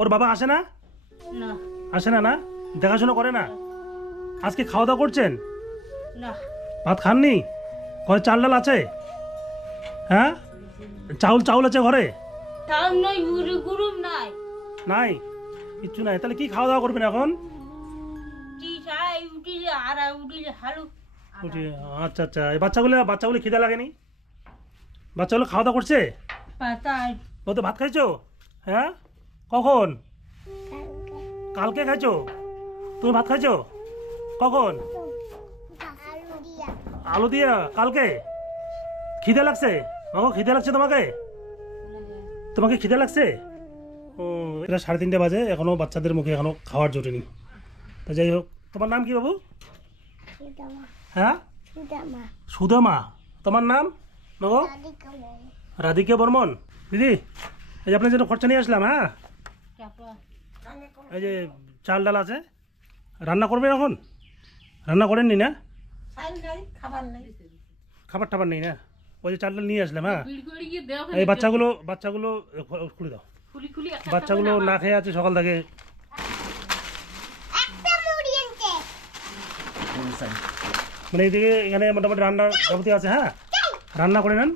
ওর বাবা আসে না? না আসে না? না দেখাশোনা করে না? আজকে খাওয়া দাওয়া করছেন? না ভাত খাননি? ঘরে চাল ডাল আছে? হ্যাঁ, চাউল আছে ঘরে? তাও নয় গুরু নাই নাই, কিচ্ছু নাই। তাহলে কি খাওয়া দাওয়া করবেন এখন? টি চাই উঠিলে আর উঠিলে হালু আচ্ছা আচ্ছা, এই বাচ্চাগুলো খিদে লাগেনি? বাচ্চাগুলো খাওয়া দাওয়া করছে? পাতা ও তো ভাত খাইছো? হ্যাঁ, কখন? কালকে খাইছো? তুমি ভাত খাইছো কখন? আলু দিয়া কালকে? খিদে লাগছে? মাগো খিদে লাগছে তোমাকে? তোমাকে খিদে লাগছে? ও, এটা 3:30 বাজে, এখনো বাচ্চাদের মুখে এখনো খাওয়ার জোটেনি। তো যাই হোক, তোমার নাম কি বাবু? হ্যাঁ, সুদামা। তোমার নাম মাগো? রাধিকা বর্মন। দিদি, এই যে আপনার জন্য খরচা নিয়ে আসলাম। হ্যাঁ, চাপা এই যে চাল ডাল আছে, রান্না করবেন এখন? রান্না করেননি না? খাবার টাবার নেই না? ওই যে চাল ডাল নিয়ে আসলাম। হ্যাঁ, এই বাচ্চাগুলো খুলে দাও। বাচ্চাগুলো না খেয়ে আছে সকাল থেকে। মানে এইদিকে এখানে মোটামুটি রান্নার যাবতীয় আছে। হ্যাঁ, রান্না করে নেন,